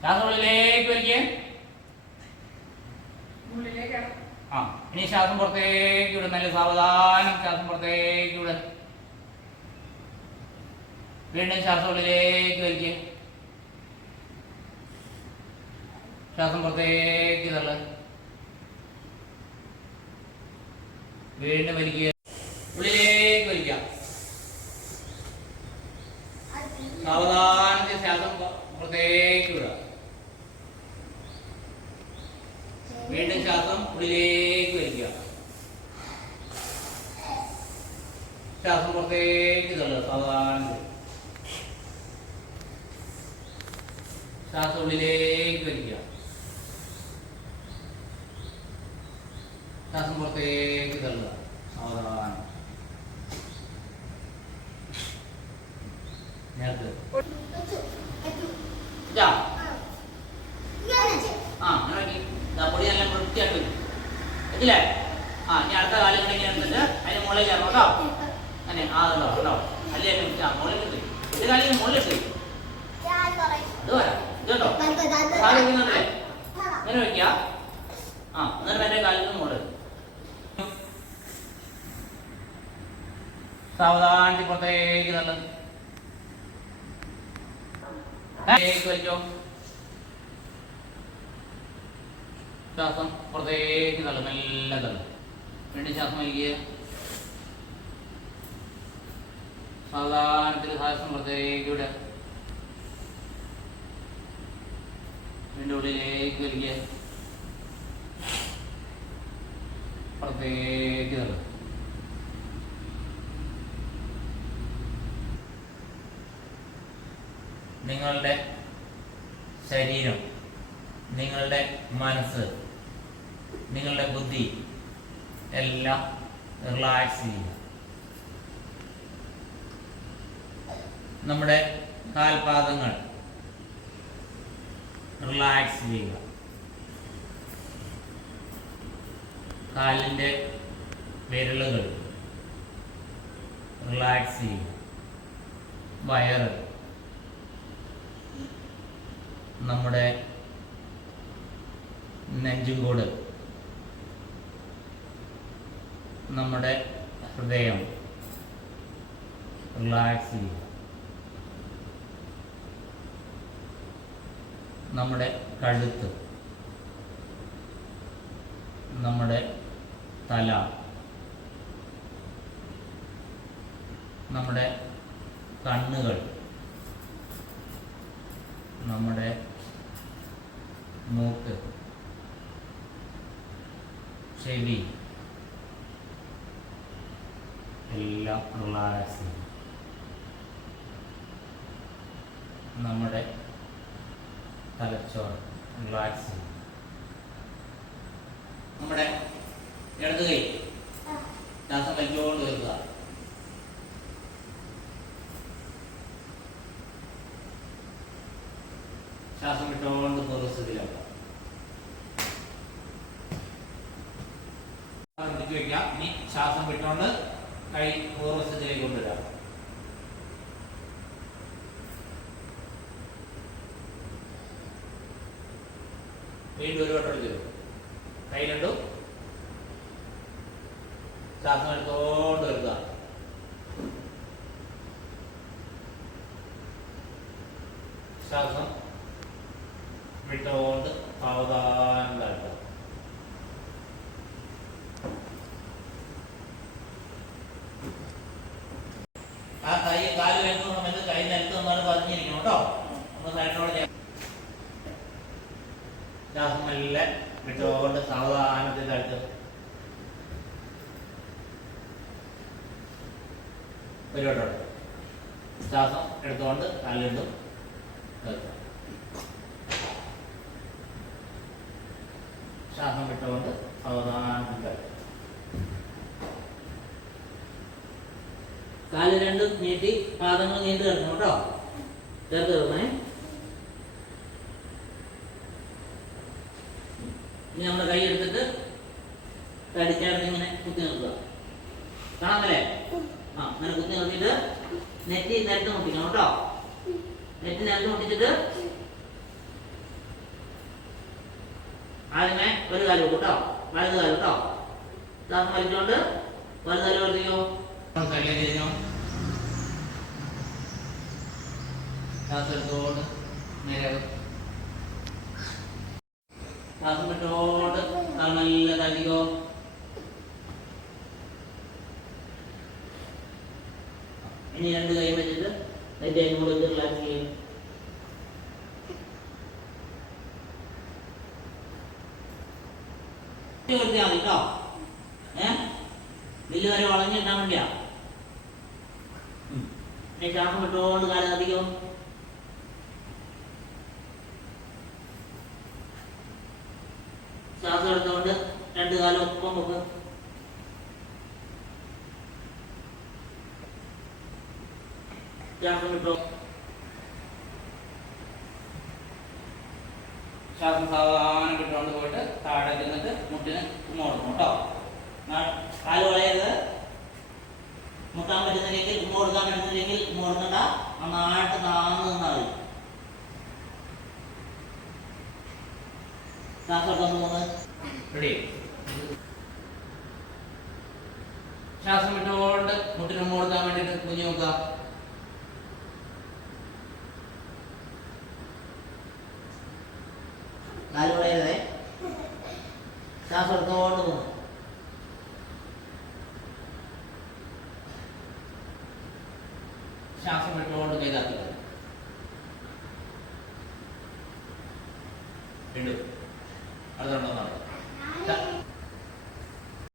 ശ്വാസം ഉള്ളിലേക്ക് വലിക്കേ. ആ ഇനി ശ്വാസം പുറത്തേക്ക് വിടും. നല്ല സാവധാനം ശ്വാസം പുറത്തേക്ക് വിടും. വീണ്ടും ശ്വാസം ഉള്ളിലേക്ക് വലിക്കേ. ശ്വാസം പുറത്തേക്ക് തള്ളു. വീണ്ടും വലിക്കുക. ഉള്ളിലേക്ക് വലിക്കാം. സാവധാനത്തിൽ ശ്വാസം പുറത്തേക്ക് വിടുക. വീണ്ടും ശ്വാസം ഉള്ളിലേക്ക് വലിക്കുക. ശ്വാസം പുറത്തേക്ക് തള്ളുക. സാവധാനത്തിൽ ശ്വാസം ഉള്ളിലേക്ക് വലിക്കുക. ശ്വാസം പുറത്തേക്ക് തള്ളുക. സാവധാനം നേരത്തെ പൊടി നല്ല വൃത്തിയായിട്ട് എത്തില്ലേ? ആ ഇനി അടുത്ത കാലം ഇങ്ങനെ എടുത്തിട്ട് അതിന് മുകളിൽ ചേർന്നു കേട്ടോ. അങ്ങനെ അതുണ്ടോ ഉണ്ടോ അല്ലേ? മുകളിൽ കിട്ടി ഇത് കാലം മുകളിൽ കിട്ടി. ഇത് വരാം ഇതുണ്ടോ കാലം ഇങ്ങനെ ഇങ്ങനെ വെക്കുക. ആ എന്നിട്ട് എൻ്റെ കാലിൽ നിന്ന് മുകളിൽ സാവധാനത്തിൽ പുറത്തേക്ക് തള്ളു. വലിച്ചോ. ശ്വാസം പുറത്തേക്ക് തള്ളു. മെല്ലെ തള്ളു. വീണ്ടും ശ്വാസം വലിക്കുക. സാവധാനത്തിൽ ശ്വാസം പുറത്തേക്ക് വിടുക. വീണ്ടും ഉള്ളിലേക്ക് വലിക്കുക. പുറത്തേക്ക് തള്ളു. നിങ്ങളുടെ ശരീരം, നിങ്ങളുടെ മനസ്സ്, നിങ്ങളുടെ ബുദ്ധി എല്ലാം റിലാക്സ് ചെയ്യുക. നമ്മുടെ കാൽപാദങ്ങൾ റിലാക്സ് ചെയ്യുക. കാലിൻ്റെ വിരലുകൾ റിലാക്സ് ചെയ്യുക. വയറ്, നമ്മുടെ നെഞ്ചുംകൂട്, നമ്മുടെ ഹൃദയം റിലാക്സ് ചെയ്യുക. നമ്മുടെ കഴുത്ത്, നമ്മുടെ തല, നമ്മുടെ കണ്ണുകൾ, നമ്മുടെ മൂക്ക്, ചെവി എല്ലാം റിലാക്സ് ചെയ്യും. നമ്മുടെ തലച്ചോറ് റിലാക്സ് ചെയ്യും. നമ്മുടെ ഇടത് കൈ ശ്വാസം വലിച്ചുകൊണ്ട് വെക്കുക. ശ്വാസം വിട്ടുകൊണ്ട് പൂർവ്വസ്ഥിതിയിലാക്കുക. വയ്ക്കാം. ഇനി ശ്വാസം വിട്ടുകൊണ്ട് കൈ പൂർവ്വസ്ഥിതിയിലേക്ക് കൊണ്ടുവരാം. വീണ്ടും ഒരു വട്ടം എടുത്തു. കൈ രണ്ടും ശ്വാസം എടുത്തോണ്ട് വരുക. ശ്വാസം വിട്ടുകൊണ്ട് സാവധാനം താഴ്ത്തുക. ആ കൈ കാല് വരുന്ന സമയത്ത് കൈ നിലത്ത് നിന്നാണ് പതിഞ്ഞിരിക്കണം കേട്ടോ. നമ്മൾ സൈഡിനോട് ശ്വാസം മെല്ലെ വിട്ടുകൊണ്ട് സാവധാനത്തിൽ താഴ്ത്തുക. ഒരു വട്ടം ശ്വാസം എടുത്തുകൊണ്ട് കാലിലും കേൾക്കുക. ശ്വാസം വിട്ടുകൊണ്ട് സാവധാനം കേൾക്കുക. കാല് രണ്ടും നീട്ടി പാദങ്ങൾ നീണ്ടു കിടക്കണം കേട്ടോ. ചേർത്ത് കിടണേ. ഇനി നമ്മുടെ കൈ എടുത്തിട്ട് കടിച്ചേർത്ത് ഇങ്ങനെ കുത്തി നിർത്തുക. കാണാമല്ലേ? ആ അങ്ങനെ കുത്തി നിർത്തിയിട്ട് നെറ്റി നിലത്ത് മുട്ടിക്കണം കേട്ടോ. നെറ്റി നിലത്ത് മുട്ടിച്ചിട്ട് ആദ്യമേ ഒരു കാല് വെക്കും കേട്ടോ, വലത് കാല് കേട്ടോ. ശ്വാസം വലിച്ചുകൊണ്ട് വലത് കാല് വർദ്ധിക്കോ, സൈഡിലേക്ക് തിരിഞ്ഞോ. ശ്വാസം എടുത്തോണ്ട് നേരെ ശ്വാസം വിട്ടോണ്ട് നല്ല തള്ളിക്കോ. ഇനി രണ്ട് കൈ വെച്ചിട്ട് അതിൻ്റെ മുകളിൽ റിലാക്സ് ചെയ്യും. കൊടുത്താൽ മതി കേട്ടോ. വില്ല് വരെ വളഞ്ഞിട്ടാൻ വേണ്ടിയാ. പിന്നെ ശ്വാസം വിട്ടോണ്ട് കാലം അധികം. ശ്വാസം എടുത്തുകൊണ്ട് രണ്ട് കാലം ഒപ്പം വെക്ക്. ശ്വാസം വിട്ടോ. ശ്വാസം സാധാരണ വിട്ടുകൊണ്ട് പോയിട്ട് താഴെ ചെന്നിട്ട് മുട്ടിന് ഉമ്മ കൊടുക്കണം കേട്ടോ. കാല് വളയരുത്. മുട്ടാൻ പറ്റുന്നില്ലെങ്കിൽ ഉമ്മ കൊടുക്കാൻ പറ്റുന്നില്ലെങ്കിൽ ഉമ്മ കൊടുക്കണ്ട, നന്നായിട്ട് താന്ന് നിന്നാൽ മതി. ശ്വാസം എടുത്തോണ്ട് പോകുന്നത് റെഡി. ശ്വാസം വിട്ടുകൊണ്ട് മുട്ടിന് ഉമ്മ കൊടുക്കാൻ വേണ്ടിയിട്ട് കുഞ്ഞു നോക്കുക. കാല് വളയരുതേ. ശ്വാസം എടുത്തോണ്ട് പോകുന്നു. ശ്വാസം വിട്ടുകൊണ്ട് ചെയ്താക്കുക. വീണ്ടും അടുത്തോണ്ടാണ്